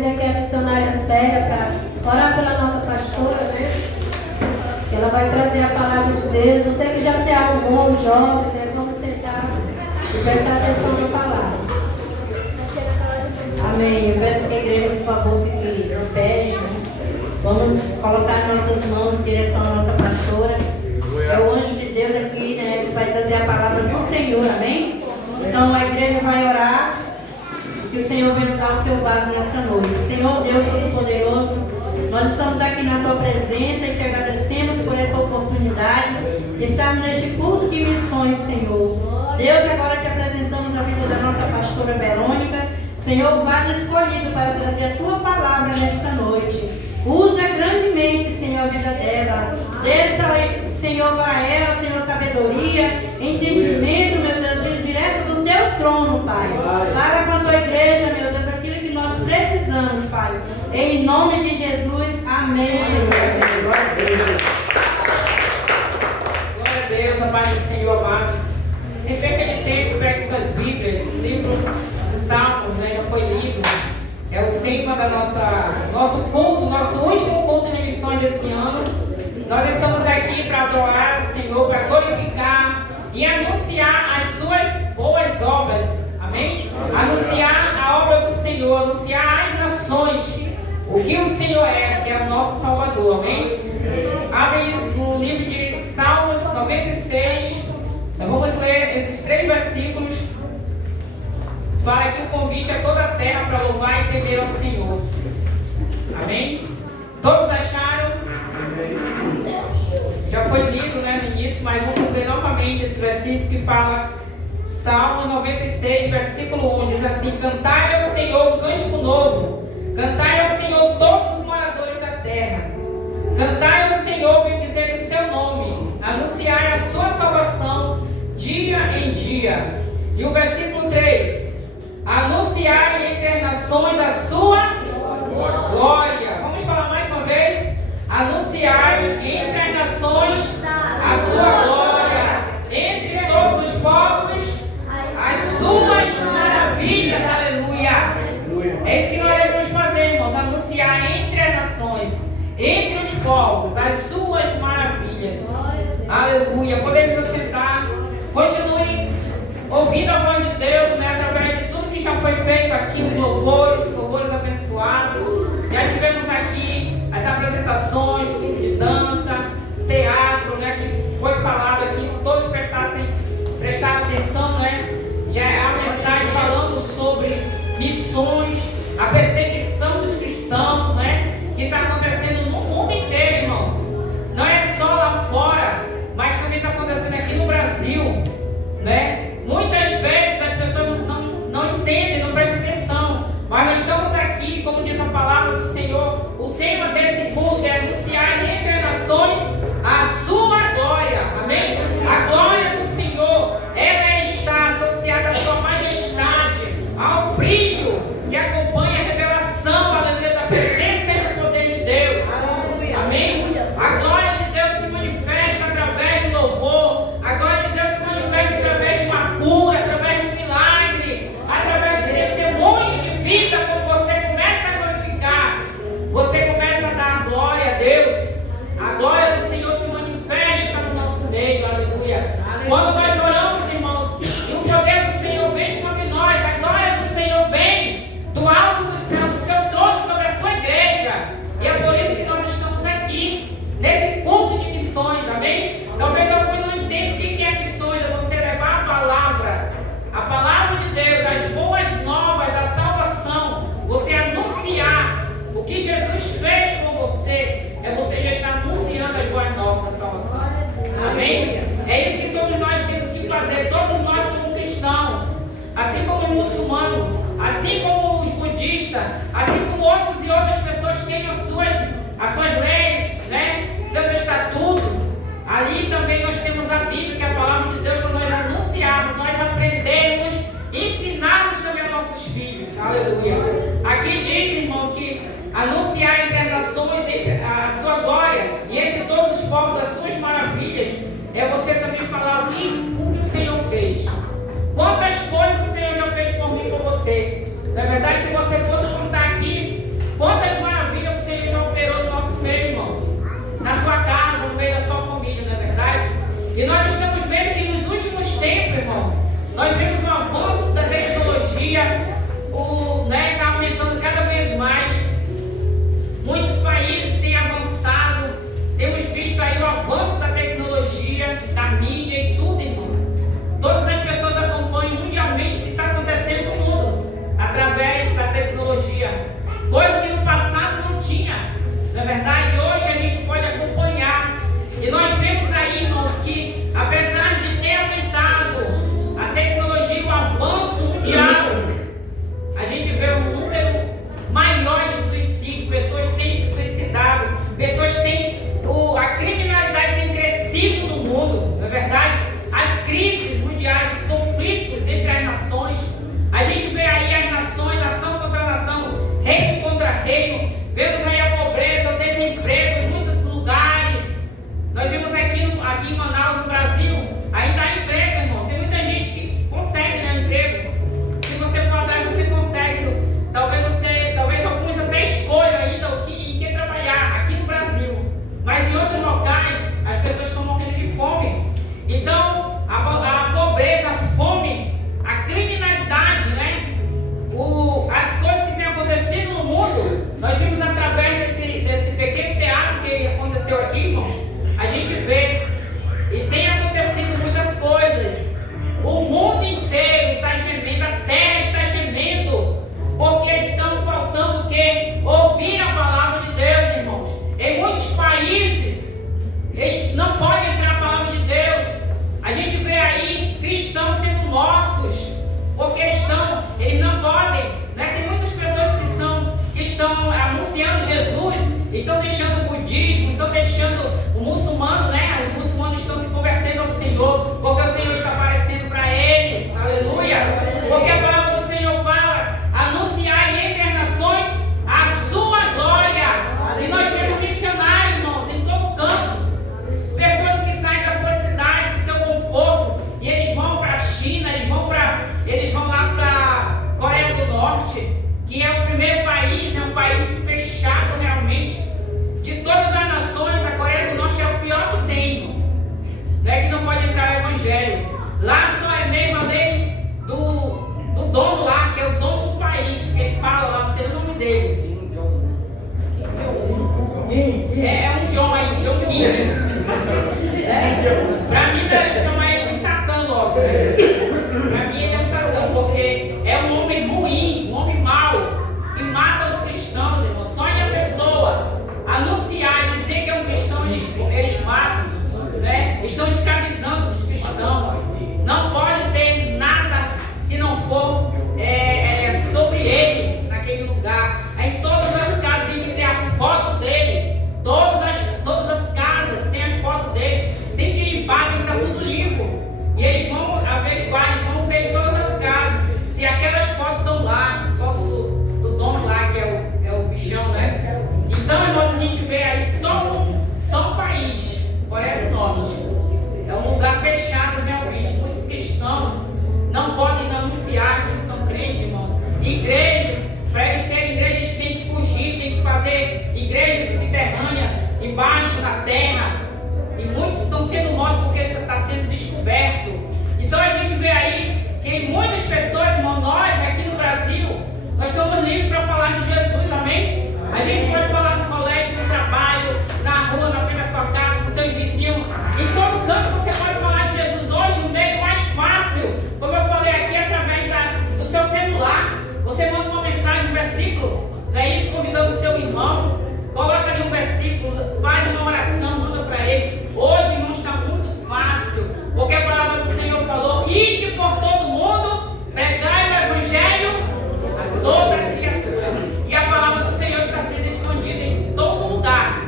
convidei aqui a missionária Célia para orar pela nossa pastora, né? Que ela vai trazer a palavra de Deus. Você que já se arrumou, jovem, né? Vamos sentar e prestar atenção na palavra. Amém. Eu peço que a igreja, por favor, fique em pé. Vamos colocar nossas mãos em direção à nossa pastora. É o anjo de Deus aqui, né? Que vai trazer a palavra do Senhor, amém? Então a igreja vai orar. Que o Senhor venha usar o seu vaso nessa noite. Senhor Deus Todo-Poderoso, nós estamos aqui na tua presença e te agradecemos por essa oportunidade de estarmos neste culto de missões, Senhor. Deus, agora te apresentamos a vida da nossa pastora Verônica. Senhor, o vaso escolhido para trazer a tua palavra nesta noite. Usa grandemente, Senhor, a vida dela. Dê, Senhor, para ela, Senhor, sabedoria, entendimento, meu Deus, vindo direto do teu trono, Pai. Para com a tua igreja, meu Deus, aquilo que nós precisamos, Pai. Em nome de Jesus, amém, Senhor. Amém. Glória a Deus. Glória a Deus, a paz do Senhor, amados. Sempre aquele tempo, pegue suas Bíblias, livro de Salmos, né, já foi lido. É o tema da nosso culto, nosso último culto de missões desse ano. Nós estamos aqui para adorar o Senhor, para glorificar e anunciar as suas boas obras. Amém? Anunciar a obra do Senhor, anunciar às nações o que o Senhor é, que é o nosso Salvador. Amém? Abre no livro de Salmos 96. Nós vamos ler esses 3 versículos. Fala que o convite a toda a terra para louvar e temer ao Senhor. Amém? Todos acharam? Já foi lido, né, no início, mas vamos ler novamente esse versículo que fala, Salmo 96, versículo 1, diz assim: cantai ao Senhor um cântico novo, cantai ao Senhor todos os moradores da terra, cantai ao Senhor bendizendo o seu nome, anunciai a sua salvação dia em dia. E o versículo 3, anunciai entre as nações a sua glória. Vamos falar mais uma vez? Anunciai entre as nações a sua glória, entre todos os povos as suas maravilhas. Aleluia. É isso que nós devemos fazer, irmãos: anunciar entre as nações, entre os povos, as suas maravilhas. Aleluia. Podemos assentar. Continue ouvindo a voz de Deus, né, através de tudo que já foi feito aqui, os louvores abençoados. Já tivemos aqui as apresentações, o grupo de dança, teatro, né, que foi falado aqui. Se todos prestaram atenção, né, já é a mensagem falando sobre missões, a perseguição dos cristãos, né, que está acontecendo no mundo inteiro, irmãos. Não é só lá fora, mas também está acontecendo aqui no Brasil, né? Muitas vezes as pessoas não entendem, não prestam atenção, mas nós estamos aqui, como diz a palavra do Senhor. O tema desse culto é anunciar entre as nações a sua glória. Amém? A glória do Senhor, ela está associada à sua majestade, ao brilho que acompanha a revelação, aleluia, da presença e do poder de Deus. Amém? A glória de Deus se manifesta através de louvor, a glória de Deus se manifesta através de uma cura, através de um milagre, através de testemunho de vida. Quando você começa a glorificar, você começa a dar glória a Deus. A glória do Senhor se manifesta no nosso meio, aleluia. Quando nós oramos, irmãos, e o poder do Senhor vem sobre nós, a glória do Senhor vem do alto do céu, do seu trono sobre a sua igreja. E é por isso que nós estamos aqui, nesse culto de missões, amém? Talvez alguns não entendam o que é missões. É você levar a palavra de Deus, as boas novas da salvação, você anunciar o que Jesus fez por você, é você já estar anunciando as boas novas da salvação. Amém? É isso que todos nós temos que fazer, todos nós como cristãos, assim como o muçulmano, assim como os budistas, assim como outros e outras pessoas têm as suas leis, né? Seus estatutos. Ali também nós temos a Bíblia, que é a palavra de Deus, para nós anunciarmos, nós aprendermos, ensinarmos também aos nossos filhos. Aleluia. Aqui diz, irmãos, que anunciar entre as nações a sua glória e entre todos os povos as suas maravilhas é você também falar o que o Senhor fez. Quantas coisas o Senhor já fez por mim e por você. Na verdade, se você fosse contar aqui reino. Vemos aí a pobreza, o desemprego em muitos lugares. Nós vimos aqui em Manaus, no Brasil, ainda há emprego, irmãos. Tem muita gente que consegue, né, emprego. Se você for atrás, você consegue. Talvez alguns até escolham ainda em que trabalhar aqui no Brasil. Mas em outros locais, as pessoas estão morrendo de fome. Então, a pobreza, a fome, a criminalidade, né? As coisas que têm acontecido no mundo, nós vimos através desse pequeno teatro que aconteceu aqui, irmãos. A gente vê e tem acontecido muitas coisas. O mundo inteiro está gemendo, a terra está gemendo, porque estão faltando o quê? Ouvir a palavra de Deus, irmãos. Em muitos países, eles não podem entrar a palavra de Deus. A gente vê aí cristãos sendo mortos, porque eles não podem, né? Tem muitas pessoas que estão anunciando Jesus, estão deixando o budismo, estão deixando o muçulmano, né? Os muçulmanos estão se convertendo ao Senhor, porque o Senhor está aparecendo para eles, aleluia. Porque a palavra do Senhor fala, anunciar entre as nações a sua glória. E nós temos missionários, irmãos, em todo canto. Pessoas que saem da sua cidade, do seu conforto, e eles vão para a China, eles vão lá para a Coreia do Norte, que é o primeiro país, é um país fechado realmente. De todas as nações, a Coreia do Norte é o pior que temos, né? Que não pode entrar o evangelho. Lá só é mesmo a lei do dono lá, que é o dono do país, que ele fala lá, não sei o nome dele. É um John aí, John King. Para mim, deve chamar ele de Satã logo. Para mim, ele é o Satã, porque é um homem ruim, um homem mau, que mata os cristãos, irmão. Só em a pessoa anunciar e dizer que é um cristão, eles matam, né? Estão escravizando os cristãos. Não pode ter nada se não for sobre ele naquele lugar. Em todas as casas tem que ter a foto dele. Todas as casas têm as fotos dele. Tem que limpar, tem que estar tudo limpo. E eles vão averiguar, eles vão ver em todas as casas se aquelas fotos estão lá, foto do dono lá, que é o bichão, né? Então, irmãos, a gente vê aí só um país, Coreia do Norte. É um lugar fechado realmente. Muitos cristãos não podem anunciar que são crentes, irmãos. Igrejas, para eles terem igreja, eles têm que fugir, têm que fazer igrejas subterrâneas, embaixo da terra. E muitos estão sendo mortos porque isso está sendo descoberto. Então a gente vê aí que muitas pessoas, irmão, nós aqui no Brasil, nós estamos livres para falar de Jesus, amém? A gente pode falar no colégio, no trabalho, na rua, na frente da sua casa, com seus vizinhos. Em todo canto você pode falar de Jesus. Hoje o meio mais fácil, como eu falei aqui, através do seu celular. Você manda uma mensagem, um versículo, não é isso? Convidando o seu irmão, coloca ali um versículo, faz uma oração, manda para ele. Hoje, irmão, está muito fácil, porque a palavra do Senhor falou: ide por todo mundo, pregai o evangelho a toda criatura. E a palavra do Senhor está sendo escondida em todo lugar.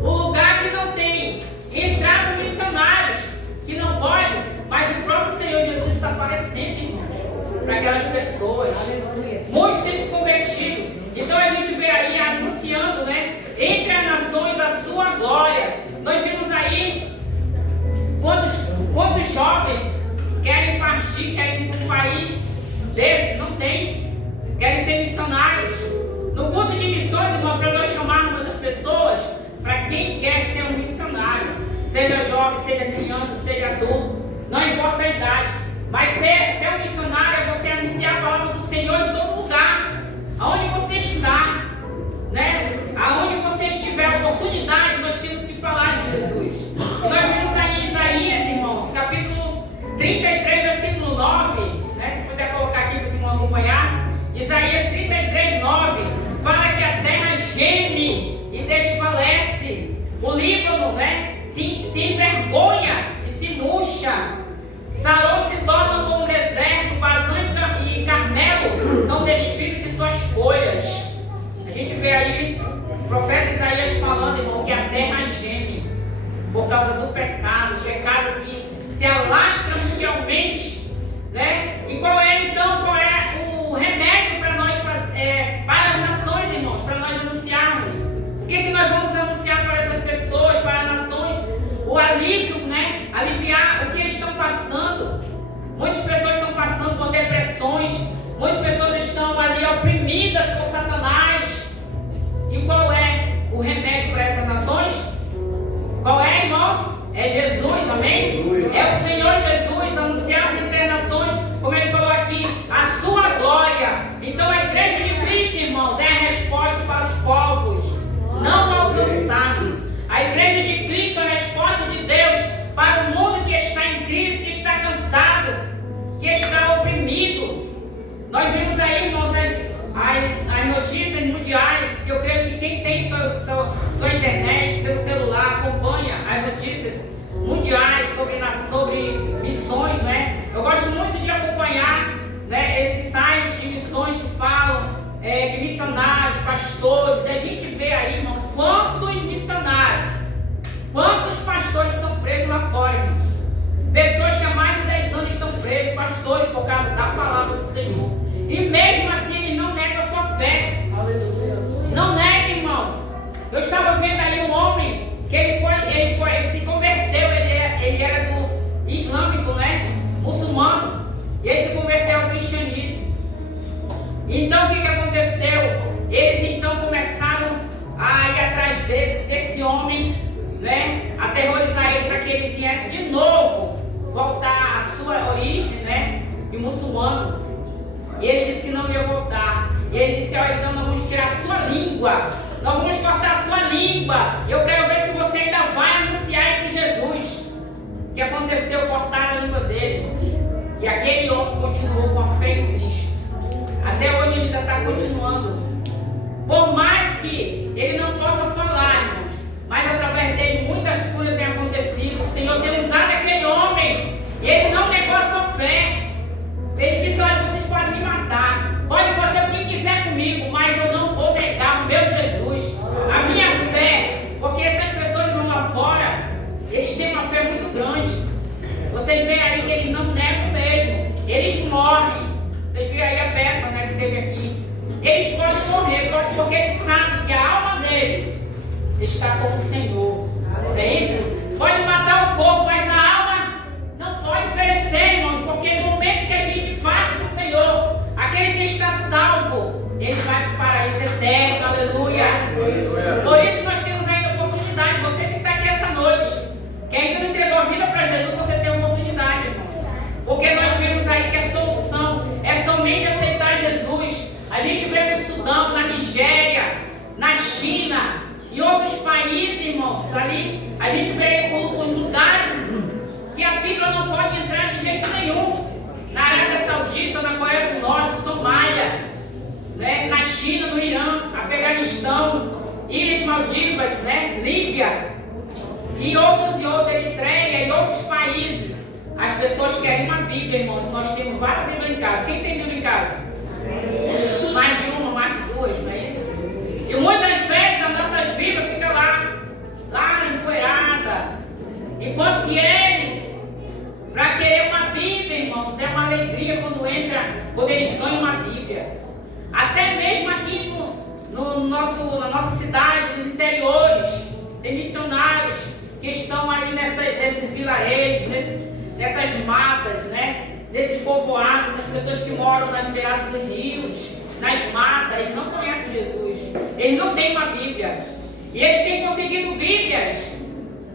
O lugar que não tem entrada missionários, que não pode, mas o próprio Senhor Jesus está aparecendo, irmãos, para aquelas pessoas. Muitos têm se convertido. Então a gente vê aí anunciando, né, entre as nações a sua glória. Nós vimos aí quantos jovens querem partir, querem ir para um país desse, não tem, querem ser missionários. No culto de missões, irmão, para nós chamarmos as pessoas, para quem quer ser um missionário, seja jovem, seja criança, seja adulto, não importa a idade, mas ser um missionário é você anunciar a palavra do Senhor em todo lugar, aonde você está, né? Aonde você estiver a oportunidade, nós temos que falar de Jesus. E nós vimos aí em Isaías, irmãos, capítulo 33, versículo 9, né? Se puder colocar aqui para vocês vão acompanhar. Isaías 33, 9, fala que a terra geme e desfalece. O Líbano, né? Se envergonha e se murcha. Sarão se torna como um deserto, Bazã e Carmelo são despidos de suas folhas. A gente vê aí o profeta Isaías falando, irmão, que a terra geme por causa do pecado que se alastra mundialmente, né? E qual é o remédio para nós para as nações, irmãos, para nós É Jesus, amém? É o Senhor Jesus, anunciar as internações, como ele falou aqui, a sua glória. Então a igreja de Cristo, irmãos, é a resposta para os povos não alcançados. A igreja de Cristo é a resposta de Deus para o mundo que está em crise, que está cansado, que está oprimido. Nós vimos aí, irmãos, as notícias mundiais, que eu creio que quem tem sua internet, seu celular, acompanha as notícias mundiais sobre missões, né? Eu gosto muito de acompanhar, né, esses sites de missões que falam de missionários, pastores. A gente vê aí, irmão, quantos missionários, quantos pastores estão presos lá fora, irmãos. Pessoas que há mais de 10 anos estão presos, pastores, por causa da palavra do Senhor. E mesmo assim eles não negam a sua fé. Não negam, irmãos. Eu estava vendo aí um homem que ele se converteu, ele era do islâmico, né? Muçulmano. E ele se converteu ao cristianismo. Então o que aconteceu? Eles então começaram a ir atrás desse homem, né? Aterrorizar ele para que ele viesse de novo voltar à sua origem, né? De muçulmano. E ele disse que não ia voltar. E ele disse: olha, então nós vamos tirar a sua língua. Nós vamos cortar a sua língua. Eu quero ver se você ainda vai anunciar esse Jesus. O que aconteceu? Cortaram a língua dele. E aquele homem continuou com a fé em Cristo. Até hoje ele ainda está continuando. Por mais que ele não possa falar, irmãos, mas através dele muitas curas têm acontecido. O Senhor tem usado aquele homem. E ele não negou a sua fé. Ele disse: olha, vocês podem me matar, pode fazer o que quiser comigo, mas eu não vou negar o meu Jesus, a minha fé. Porque essas pessoas que vão lá fora, eles têm uma fé muito grande. Vocês veem aí que eles não negam mesmo. Eles morrem. Vocês viram aí a peça, né, que teve aqui. Eles podem morrer porque eles sabem que a alma deles está com o Senhor. É isso? Pode matar o corpo, mas a alma não pode perecer, irmãos. Porque no momento que a gente parte do Senhor, aquele que está salvo, ele vai para o paraíso eterno. Aleluia. Por isso nós temos ainda oportunidade. Você que está aqui essa noite, que ainda não entregou a vida para Jesus, você tem oportunidade, irmãos. Porque nós vemos aí que a solução é somente aceitar Jesus. A gente vê no Sudão, na Nigéria, na China e outros países, irmãos. Ali a gente vê os lugares que a Bíblia não pode entrar de jeito nenhum. Na Arábia Saudita, na Coreia do Norte, Somália, né? Na China, no Irã, Afeganistão, Ilhas Maldivas, né? Líbia e outros, Eritreia e outros países. As pessoas querem uma Bíblia, irmãos. Nós temos várias Bíblias em casa. Quem tem Bíblia em casa? Mais de uma, mais de duas, não é isso? E muitas vezes as nossas Bíblias ficam lá empoeirada. Enquanto que eles, para querer uma Bíblia, irmãos, é uma alegria quando eles ganham uma Bíblia. Até mesmo aqui na nossa cidade, nos interiores, tem missionários que estão aí nesses vilarejos, nessas matas, né? Nesses povoados, essas pessoas que moram nas beiradas dos rios, nas matas, eles não conhecem Jesus. Eles não têm uma Bíblia. E eles têm conseguido Bíblias,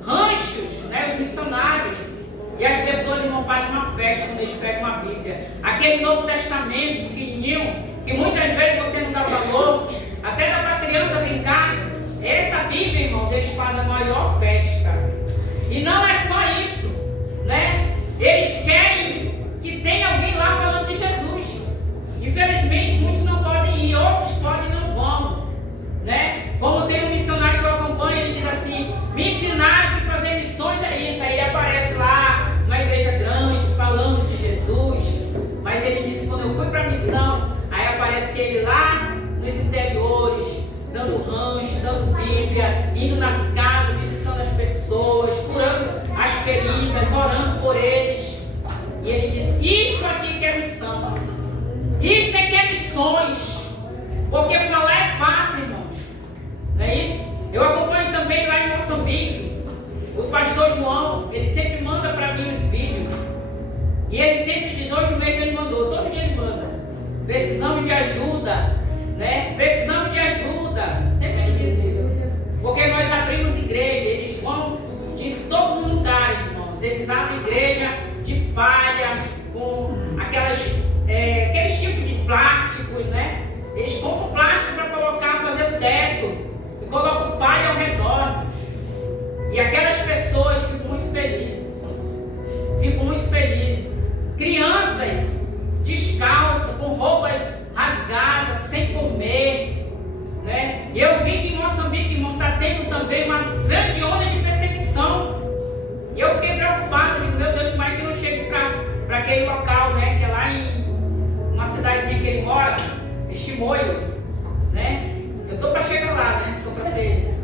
ranchos, né? Os missionários. E as pessoas não fazem uma festa quando eles pegam uma Bíblia. Aquele Novo Testamento pequenininho, que muitas vezes você não dá valor, até dá para a criança brincar. Essa Bíblia, irmãos, eles fazem a maior festa. E não é só isso, né? Eles querem que tenha alguém lá falando de Jesus. Infelizmente, muitos não podem ir, outros podem e não vão, né? Como tem um missionário que eu acompanho, ele diz assim: me ensinaram que fazer missões é isso. Aí ele aparece lá numa igreja grande falando de Jesus. Mas ele disse: quando eu fui para a missão, aí aparece ele lá nos interiores, dando rancho, dando Bíblia, indo nas casas, visitando as pessoas, curando as feridas, orando por eles. E ele disse: isso aqui que é missão. Isso aqui é missões. Porque falar é fácil, irmãos. Não é isso? Eu acompanho também lá em Moçambique. O pastor João, ele sempre manda para mim os vídeos. E ele sempre diz: hoje mesmo ele mandou, todo dia ele manda. Precisamos de ajuda, né? Precisamos de ajuda. Sempre ele diz isso. Porque nós abrimos igrejas E eu vi que em Moçambique, irmão, está tendo também uma grande onda de perseguição. E eu fiquei preocupado, digo, meu Deus, mas que eu não chego para aquele local, né? Que é lá em uma cidadezinha que ele mora, em Chimoio, né? Eu estou para chegar lá, né? Estou para ser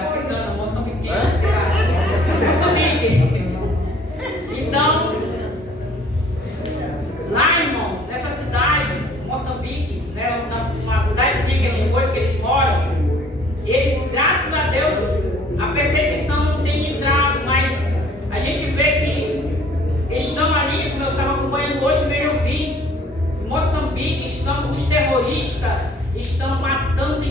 africana, moçambiquena, sei lá. Moçambique. Então, lá, irmãos, nessa cidade, Moçambique, né? Uma cidadezinha que é Chimoio, que eles moram, eles, graças a Deus, a perseguição não tem entrado, mas a gente vê que estão ali, como eu estava acompanhando hoje, mesmo eu vi, em Moçambique, os terroristas estão matando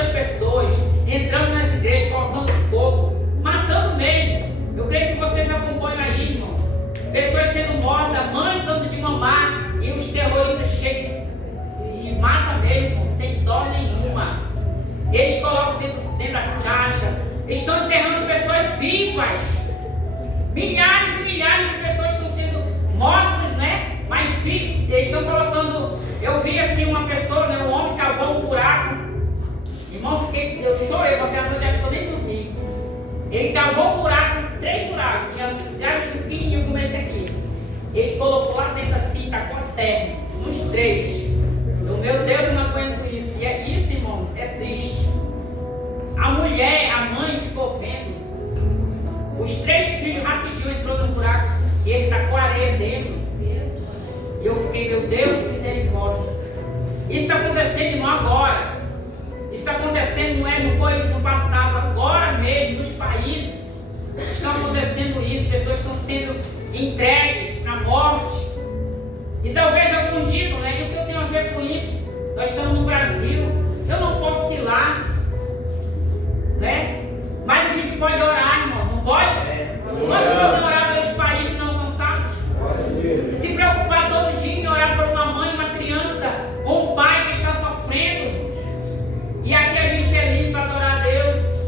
as pessoas, entrando nas igrejas, colocando fogo, matando mesmo. Eu creio que vocês acompanham aí, irmãos, pessoas sendo mortas, mães dando de mamar, e os terroristas chegam e matam mesmo, sem dó nenhuma. Eles colocam dentro das caixas, estão enterrando pessoas vivas. Milhares e milhares de pessoas estão sendo mortas, né? Mas eles estão colocando. Eu vi assim uma pessoa, né? Um homem cavou um buraco. Irmão, eu chorei, você à noite, acho que eu nem dormi. Ele cavou um buraco, 3 buracos, tinha um pequenininho como esse aqui. Ele colocou lá dentro assim, tacou a terra, nos 3. Meu Deus, eu não aguento isso. E é isso, irmãos, é triste. A mulher, a mãe ficou vendo. Os 3 filhos rapidinho entrou no buraco e ele tacou areia dentro. E eu fiquei, meu Deus, de misericórdia. Isso está acontecendo, irmão, agora. Isso está acontecendo, não foi no passado, agora mesmo, nos países. Está acontecendo isso, pessoas estão sendo entregues à morte. E talvez alguns digam, né? E o que eu tenho a ver com isso? Nós estamos no Brasil, eu não posso ir lá, né? Mas a gente pode orar, irmãos, não pode? Nós podemos orar pelos países não alcançados. Se preocupar todo dia em orar por uma mãe, uma criança, ou um pai que está sofrendo. E aqui a gente é livre para adorar a Deus.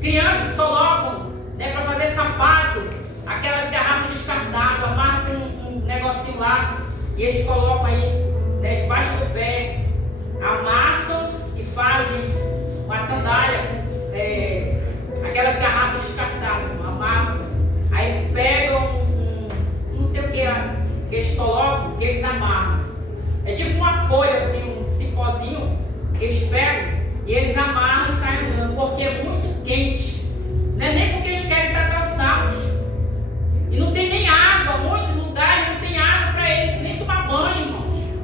Crianças colocam, né, para fazer sapato, aquelas garrafas descartáveis, amarram um negocinho lá. E eles colocam aí, né, debaixo do pé, amassam e fazem uma sandália, aquelas garrafas descartáveis, amassam. Aí eles pegam não sei o que eles colocam, que eles amarram. É tipo uma folha assim, um cipózinho, que eles pegam e eles amarram e saem andando, porque é muito quente. Não é nem porque eles querem estar calçados. E não tem nem água, muitos lugares não tem água para eles nem tomar banho, irmãos.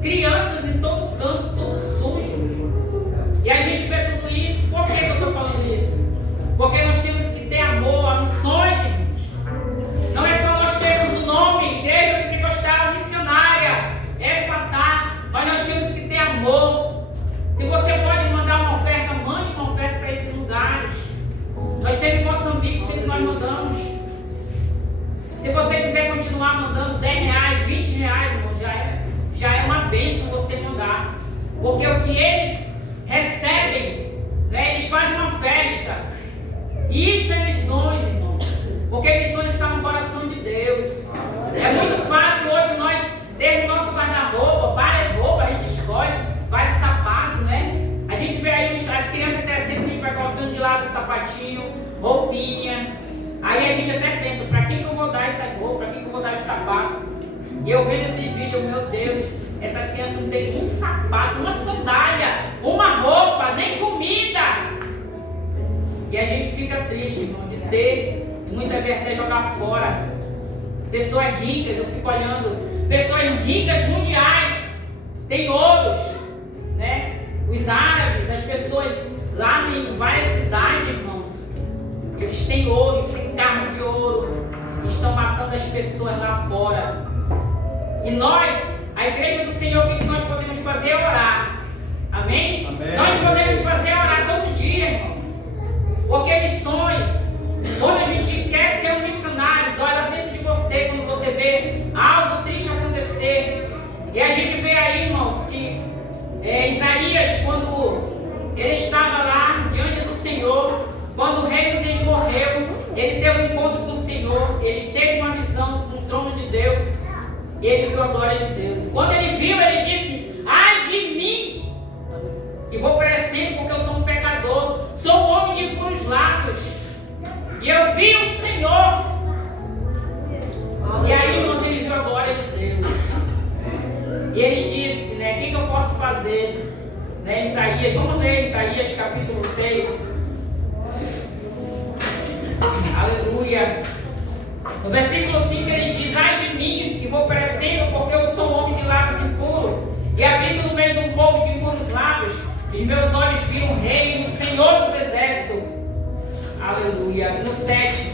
Crianças em todo canto, todo sujo. E a gente vê tudo isso. Por que eu estou falando isso? Porque nós temos que ter amor a missões, irmãos. Não é só nós termos o nome, Igreja Pentecostal Missionária, Efatá, mas nós temos que ter amor. Se você pode mandar uma oferta, mande uma oferta para esses lugares. Nós temos em Moçambique, sempre nós mandamos. Se você quiser continuar mandando R$10, R$20, irmão, já é uma bênção você mandar. Porque o que eles recebem, né, eles fazem uma festa. Isso é missões, irmãos. Porque missões está no coração de Deus. É muito fácil hoje nós termos nosso guarda-roupa, várias roupas, a gente escolhe, vários sapatos, né? A gente vê aí as crianças crescendo, a gente vai colocando de lado o sapatinho, roupinha. Aí a gente até pensa, para que eu vou dar essa roupa, para que eu vou dar esse sapato? E eu vendo esses vídeos, meu Deus, essas crianças não têm um sapato, uma sandália, uma roupa, nem comida. E a gente fica triste, irmão, de ter, e muitas vezes até jogar fora. Pessoas ricas, eu fico olhando, pessoas ricas mundiais, tem ouros, né? Os árabes, as pessoas lá em várias cidades, irmãos, eles têm ouro, eles têm carro de ouro, estão matando as pessoas lá fora. E nós, a igreja do Senhor, o que nós podemos fazer é orar. Amém? Amém. Nós podemos fazer orar todo dia, irmãos. Porque missões, quando a gente quer ser um missionário, dói lá dentro de você, quando você vê algo triste acontecer. E a gente vê aí, irmãos, que Isaías, quando ele estava lá diante do Senhor, quando o rei Uzias morreu, ele teve um encontro com o Senhor, ele teve uma visão no trono de Deus, e ele viu a glória de Deus. Quando ele viu, ele disse: ai de mim, que vou parecer aparecendo porque eu sou um pecador, sou um homem de impuros lábios. E eu vi o Senhor. E aí, irmãos, ele viu a glória de Deus. E ele disse, né, o que eu posso fazer? Né, Isaías, vamos ler Isaías capítulo 6. Aleluia. No versículo 5 ele diz: ai de mim, que vou perecendo, porque eu sou um homem de lábios impuros, e habito no meio de um povo de impuros lábios. Os meus olhos viram o Rei, o Senhor dos Exércitos. Aleluia. No 7.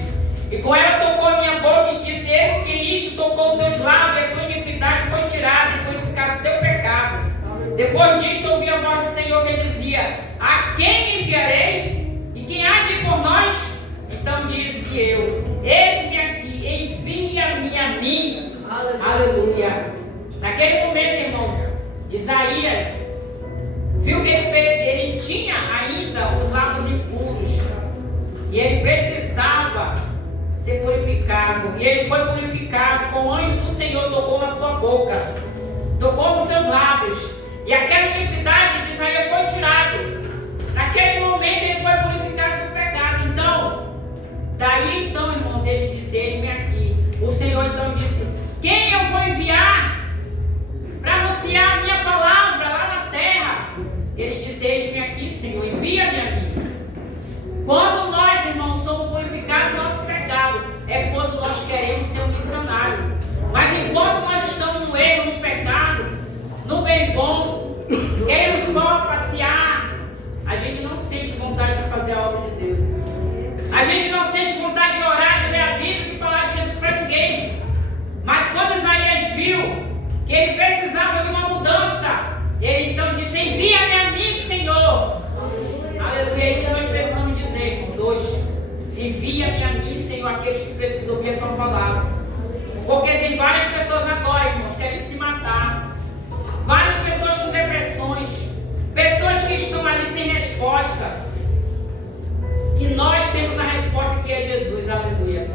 E com ela tocou a minha boca e disse: eis que isto tocou os teus lábios, e a tua iniquidade foi tirada e purificado o teu pecado. Depois disto ouvi a voz do Senhor que dizia: a quem enviarei? E quem há de ir por nós? Então disse eu: eis-me aqui, envia-me a mim. Aleluia. Naquele momento, irmãos, Isaías viu que ele tinha ainda os lábios impuros e ele precisava ser purificado. E ele foi purificado. Com o anjo do Senhor tocou na sua boca, tocou nos seus lábios, e aquela iniquidade de Isaías foi tirada. Naquele momento ele foi purificado do pecado. Então, daí então, irmãos, ele disse: eis-me aqui. O Senhor então disse: quem eu vou enviar para anunciar a minha palavra lá na terra? Ele disse: eis-me aqui, Senhor, envia-me a mim. Quando nós, irmãos, somos purificados do nosso pecado, é quando nós queremos ser um missionário. Mas enquanto nós estamos no erro, no pecado, no bem bom, queremos só passear, a gente não sente vontade de fazer a obra de Deus. A gente não sente vontade de orar, de ler a Bíblia, de falar de Jesus para ninguém. Mas quando Isaías viu que ele precisava de uma mudança, ele então disse: envia-me a mim, Senhor. Aleluia. É isso que nós precisamos dizer, irmãos, hoje. Envia-me a mim, Senhor, aqueles que precisam ouvir a tua palavra. Porque tem várias pessoas agora, irmãos, querem se matar. Várias pessoas com depressões. Pessoas que estão ali sem resposta. E nós temos a resposta, que é Jesus. Aleluia.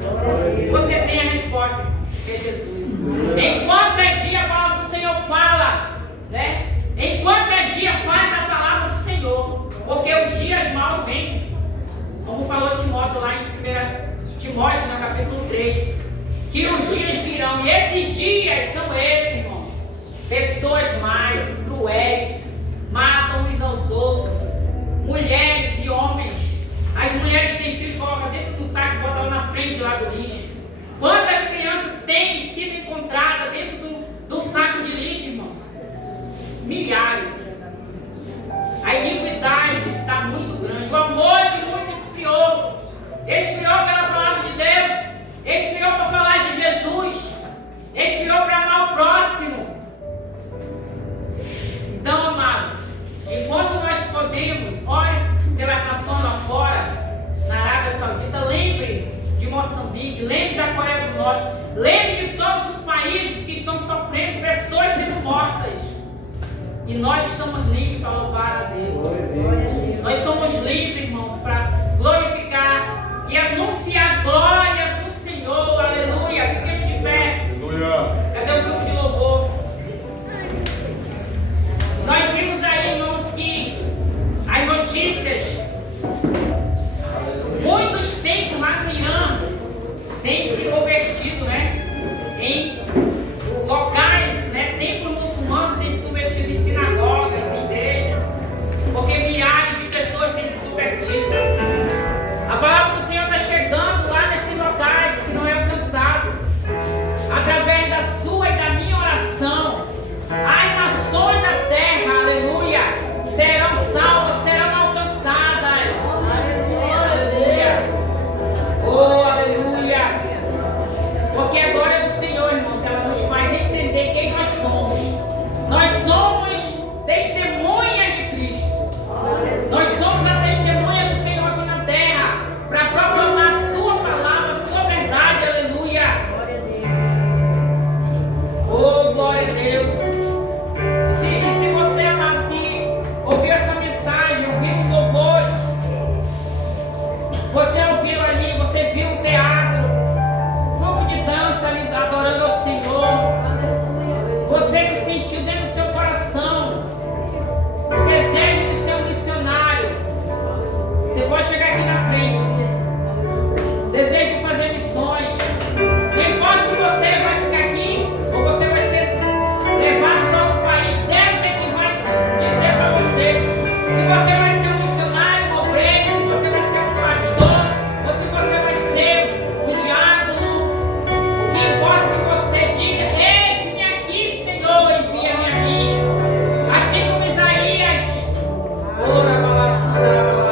Você tem a resposta, que é Jesus. Enquanto é dia, a palavra do Senhor fala, né? Enquanto é dia, fale da palavra do Senhor. Porque os dias maus vêm. Como falou Timóteo lá em 1 Timóteo, no capítulo 3. Que os dias virão. E esses dias são esses, irmãos. Pessoas mais cruéis, matam uns aos outros. Mulheres e homens. As mulheres têm filho, colocam dentro do saco e botam lá na frente lá do lixo. Quantas crianças têm sido encontradas dentro do saco de lixo, irmãos? Milhares. A iniquidade está muito grande. O amor de muitos esfriou. Esfriou pela palavra de Deus. Esfriou para falar de Jesus. Esfriou para amar o próximo. Então, amados, enquanto nós podemos, ore pelas nações lá fora, na Arábia Saudita, lembre de Moçambique, lembre da Coreia do Norte, lembre de todos os países que estão sofrendo, pessoas sendo mortas. E nós estamos livres para louvar a Deus. Nós somos livres, irmãos, para glorificar e anunciar a glória do Senhor. Aleluia. Fiquemos de pé. Aleluia. Cadê o grupo de louvor? Nós vimos aí, irmãos, que as notícias, muitos templos lá no Irã têm se convertido, né? Em locais, né? Templos muçulmanos têm se convertido em sinagogas, em igrejas, porque milhares de pessoas têm se convertido. A palavra do Senhor está chegando lá nesses locais que não é alcançado, através da sua e da minha oração. As nações da terra, aleluia, serão salvas, serão alcançadas, pode chegar aqui na frente, desejo de fazer missões. Não importa se você vai ficar aqui ou você vai ser levado para outro país, Deus é que vai dizer para você se você vai ser um missionário, um obreiro, se você vai ser um pastor ou se você vai ser um diácono. O que importa é que você diga: eis-me aqui, Senhor, envia-me a mim. Assim como Isaías, ora, balaçada, balaias.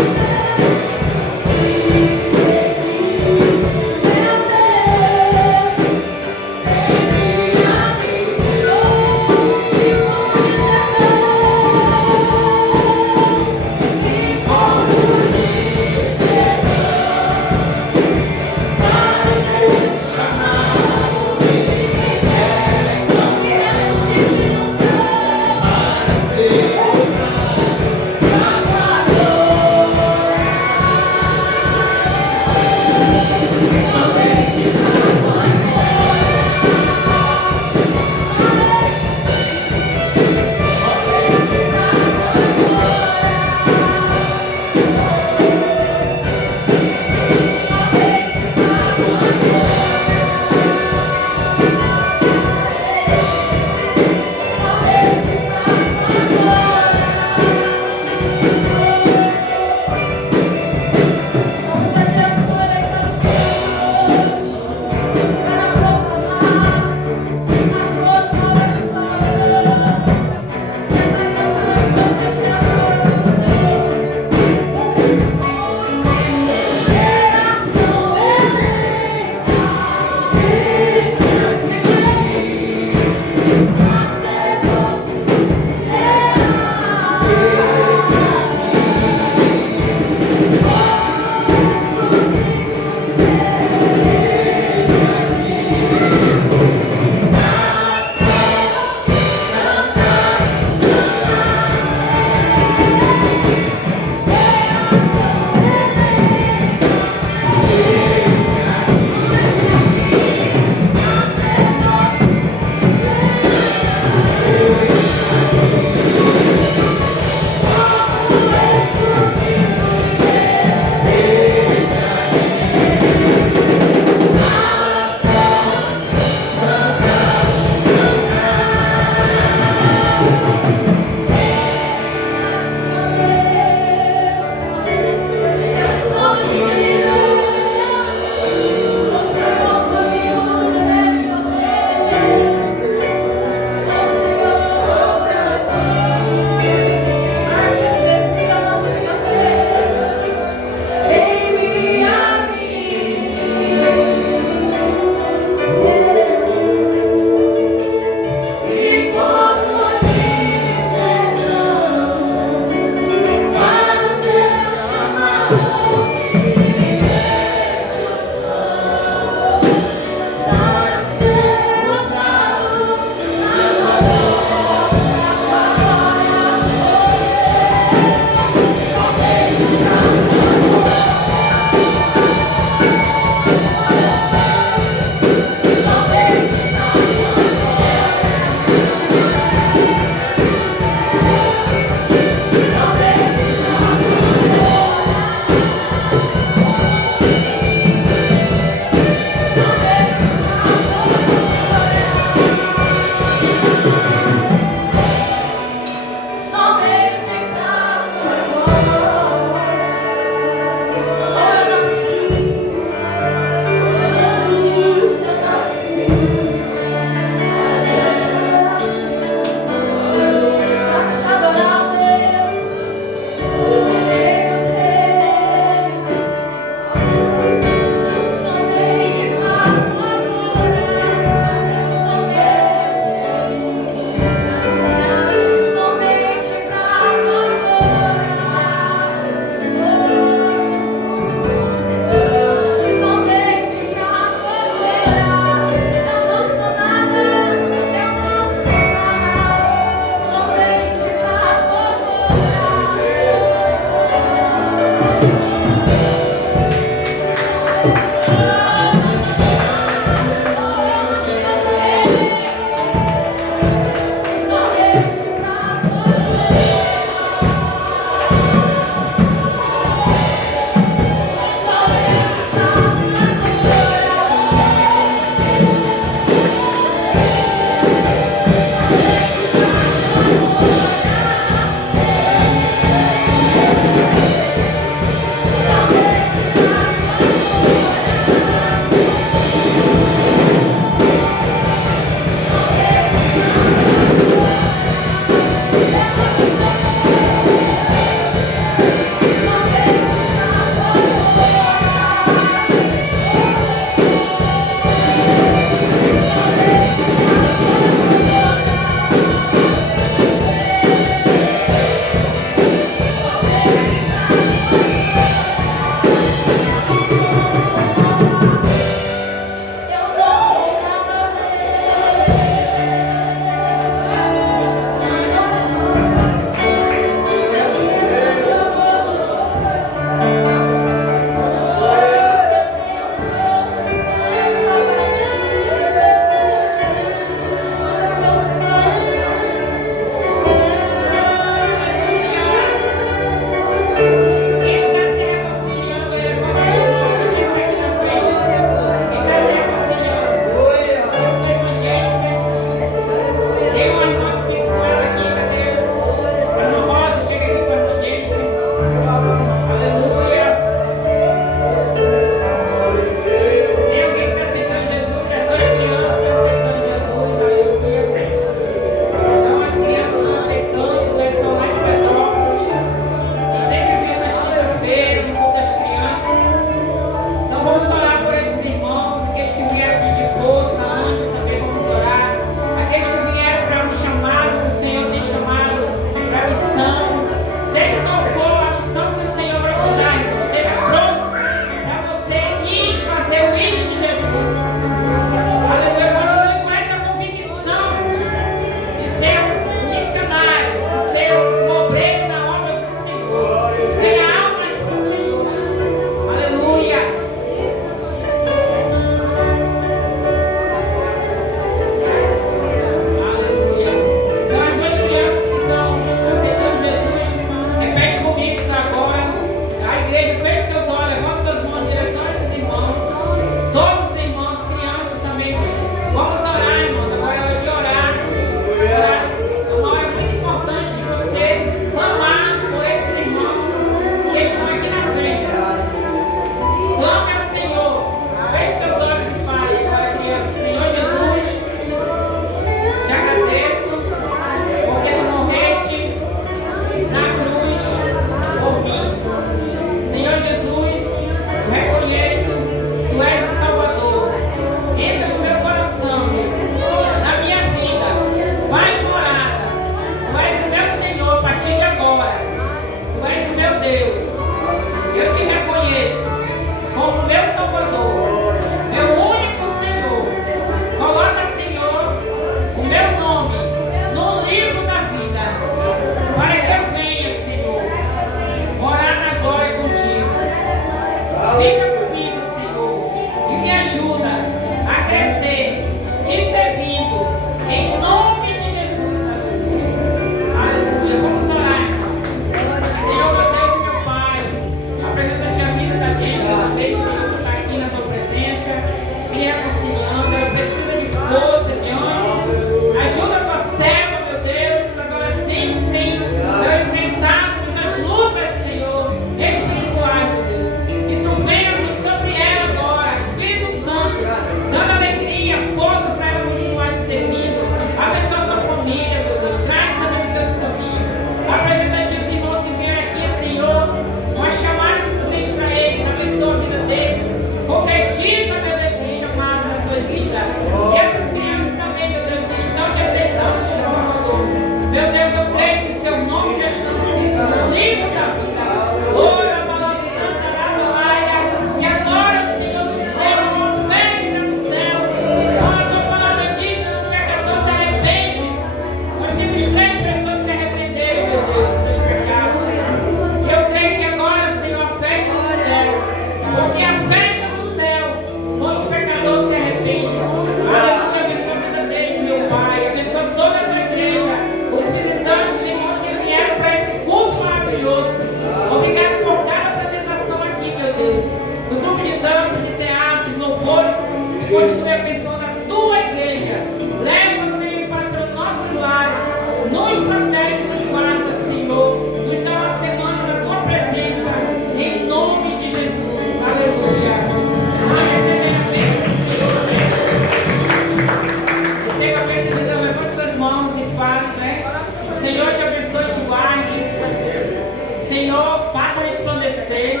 faça resplandecer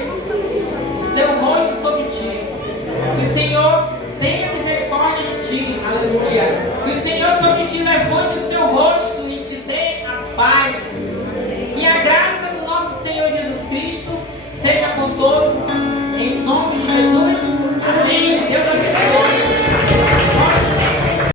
o seu rosto sobre ti. Que o Senhor tenha misericórdia de ti. Aleluia. Que o Senhor sobre ti levante